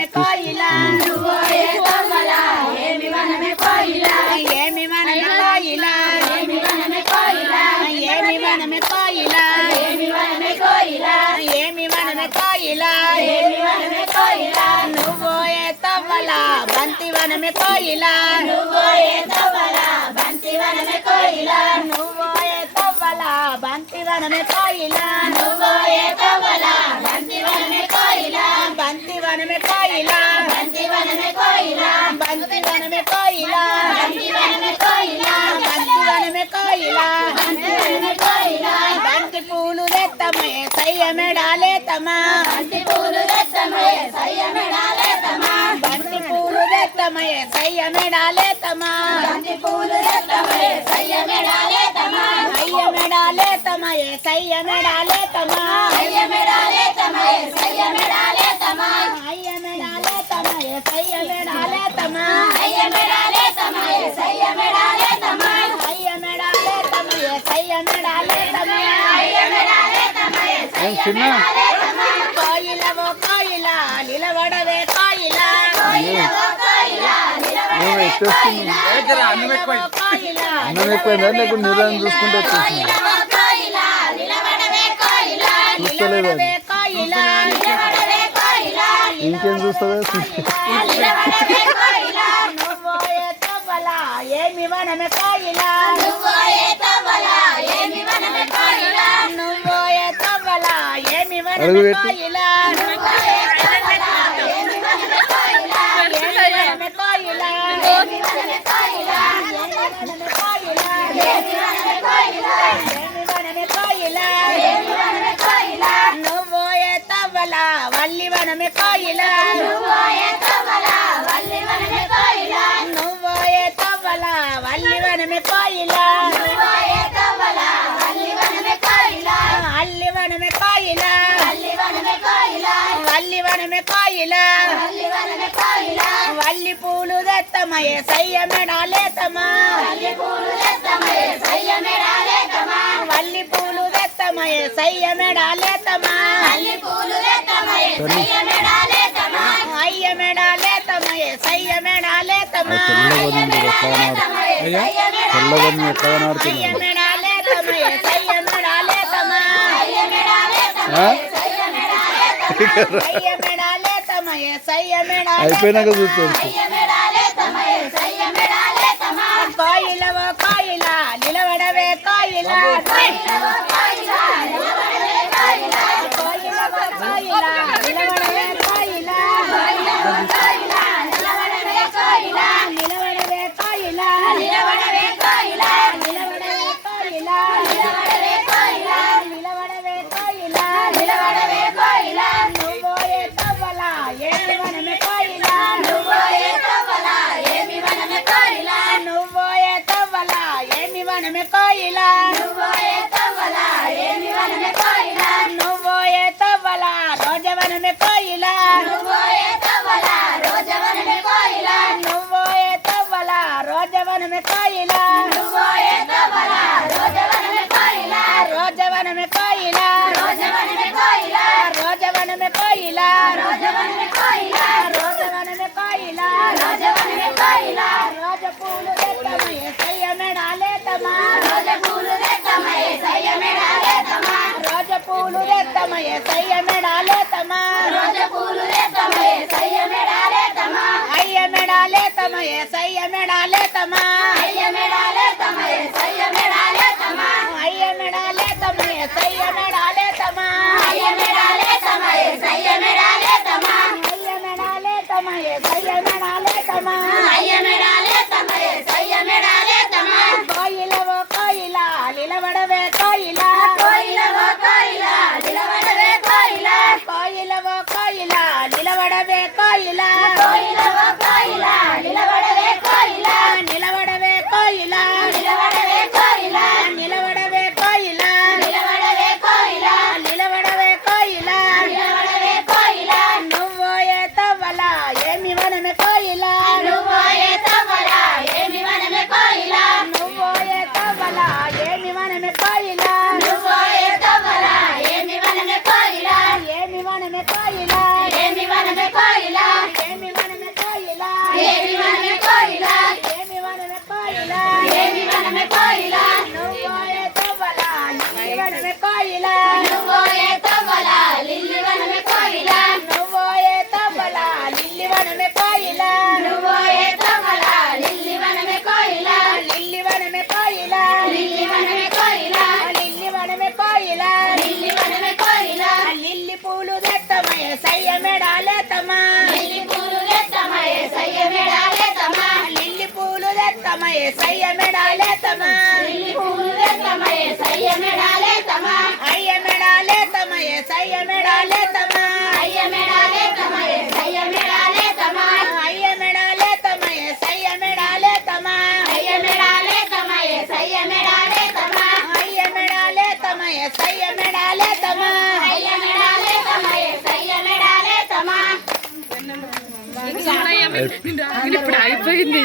వనమే కోయిలా నువ్వోయే తవ్వల ఏమి వనమే కోయిలా ఏమి వనమే కోయిలా ఏమి వనమే కోయిలా ఏమి వనమే కోయిలా ఏమి వనమే కోయిలా ఏమి వనమే కోయిలా ఏమి వనమే కోయిలా నువ్వోయే తవ్వల బంతి వనమే కోయిలా నువ్వోయే తవ్వల బంతి వనమే కోయిలా నువ్వోయే తవ్వల బంతి వనమే కోయిలా నువ్వోయే తవ్వల బంతి వనమే కోయిలా బంతి వనమే కోయిలా బంతి వనమే కోయిలా బంతి వనమే కోయిలా బంతి వనమే కోయిలా బంతి వనమే కోయిలా బంతి వనమే కోయిలా బంతి పూలు రెత్తమే సయ్య మెడాలే తమా బంతి పూలు రెత్తమే సయ్య మెడాలే తమా బంతి పూలు రెత్తమే సయ్య మెడాలే తమా బంతి పూలు రెత్తమే సయ్య మెడాలే తమా అయ్య మెడాలే తమయే సయ్య మెడాలే తమా అయ్య మెడాలే తమయే సయ్య మెడాలే తమా అయ్య మెడాలే తమయే సయ్య మెడాలే తమా అయ్య మెడాలే తమయే సయ్య మెడాలే తమా అయ్య మెడాలే తమయే సయ్య మెడాలే తమా అయ్య మెడాలే తమయే సయ్య మెడాలే తమా కోయిలవో కోయిలా నిలవడవే కోయిలా కోయిలవో కోయిలా నిలవడవే కోయిలా అన్నం ఎక్కువైందా లేకుండా నిర్ణయం చూసుకుంటే వచ్చేసింది చూస్తలేదు ఇంకేం చూస్తుందో ఏమి వనమే కోయిలా నువ్వోయే తవ్వల ఏమి వనమే కోయిలా నువ్వోయే తవ్వల ఏమి వనమే కోయిలా నువ్వోయే తవ్వల ఏమి వనమే కోయిలా ఏమి వనమే కోయిలా ఏమి వనమే కోయిలా ఏమి వనమే కోయిలా ఏమి వనమే కోయిలా ఏమి వనమే కోయిలా నువ్వోయే తవ్వల వల్లి వనమే కోయిలా నువ్వోయే తవ్వల వల్లి వనమే కోయిలా నువ్వోయే తవ్వల వల్లి వనమే కోయిలా నువ్వోయే తవ్వల వల్లి వనమే కోయిలా అల్లి వనమే కోయిలా అల్లి వనమే కోయిలా వల్లి వనమే కోయిలా వల్లి వనమే కోయిలా వల్లి పూలు దత్తమయే సయ్య మెడాలే తమా వల్లి పూలు దత్తమయే సయ్య మెడాలే తమా వల్లి పూలు దత్తమయే సయ్య మెడాలే తమా వల్లి పూలు దత్తమయే సయ్య మెడాలే తమా అయ్య మెడాలే తమయే సయ్య మెడాలే తమా అయ్య మెడాలే తమయే సయ్య మెడాలే తమా అయ్య మెడాలే తమయే సయ్య మెడాలే తమా అయ్య మెడాలే తమయే సయ్య మెడాలే తమా అయ్య మెడాలే తమయే సయ్య మెడాలే అయిపోయినాక చూస్తాను అయ్య మెడాలే తమయే సయ్య మెడాలే తమా కోయిలవో కోయిలా నిలవడవే కోయిలా కోయిలవో కోయిలా నిలవడవే కోయిలా కోయిలవో కోయిలా నిలవడవే కోయిలా కోయిలవో కోయిలా నిలవడవే కోయిలా నిలవడవే కోయిలా నిలవడవే కోయిలా నిలవడవే కోయిలా నిలవడవే కోయిలా నిలవడవే కోయిలా నిలవడవే కోయిలా నువ్వోయే తవ్వల ఏమి వనమే కోయిలా నువ్వోయే తవ్వల ఏమి వనమే కోయిలా నువ్వోయే తవ్వల ఏమి వనమే కోయిలా నువ్వోయే తవ్వల ఏమి వనమే కోయిలా నువ్వోయే తవ్వల రోజవనమే కోయిలా నువ్వోయే తవ్వల రోజవనమే కోయిలా నువ్వోయే తవ్వల రోజవనమే కోయిలా నువ్వోయే తవ్వల రోజవనమే కోయిలా రోజవనమే కోయిలా రోజవనమే కోయిలా రోజవనమే కోయిలా రోజవనమే కోయిలా రోజవనమే కోయిలా రోజవనమే కోయిలా రోజ పూలు దత్తమయే సయ్య మెడాలే తమా రోజ పూలు దత్తమయే సయ్య మెడాలే తమా రోజ పూలు దత్తమయే సయ్య మెడాలే తమా రోజ పూలు దత్తమయే సయ్య మెడాలే తమా అయ్య మెడాలే తమయే సయ్య మెడాలే తమా అయ్య మెడాలే తమయే సయ్య మెడాలే తమా అయ్య మెడాలే తమయే సయ్య మెడాలే తమా అయ్య మెడాలే తమయే సయ్య మెడాలే తమా అయ్య మెడాలే తమయే సయ్య మెడాలే తమా అయ్య మెడాలే తమయే సయ్య మెడాలే తమా కోయిలవో కోయిలా నిలవడవే కోయిలా కోయిలవో కోయిలా నిలవడవే కోయిలా కోయిలవో కోయిలా నిలవడవే కోయిలా కోయిలవో కోయిలా నిలవడవే కోయిలా నిలవడవే కోయిలా నిలవడవే కోయిలా నిలవడవే కోయిలా నిలవడవే కోయిలా నిలవడవే కోయిలా నిలవడవే కోయిలా నువ్వోయే తవ్వల ఏమి వనమే కోయిలా నువ్వోయే తవ్వల ఏమి వనమే కోయిలా నువ్వోయే తవ్వల ఏమి వనమే కోయిలా నువ్వోయే తవ్వల ఏమి వనమే కోయిలా ఏమి వనమే కోయిలా ఏమి వనమే కోయిలా ఏసయ్య మెడాలే తమ లిల్లీ పూలు తెత్తమ ఏసయ్య మెడాలే తమ లిల్లీ పూలు తెత్తమ ఏసయ్య మెడాలే తమ లిల్లీ పూలు తెత్తమ ఏసయ్య మెడాలే తమ అయ్య మెడాలే తమ ఏసయ్య మెడాలే తమ అయ్య మెడాలే తమ ఏసయ్య మెడాలే తమ అయ్య మెడాలే తమ ఏసయ్య మెడాలే తమ అయ్య మెడాలే తమ ఏసయ్య మెడాలే తమ అయ్య మెడాలే తమ ఏసయ్య మెడాలే తమ అయ్య మెడాలే తమ ఏసయ్య మెడాలే తమ ఇప్పుడు అయిపోయింది.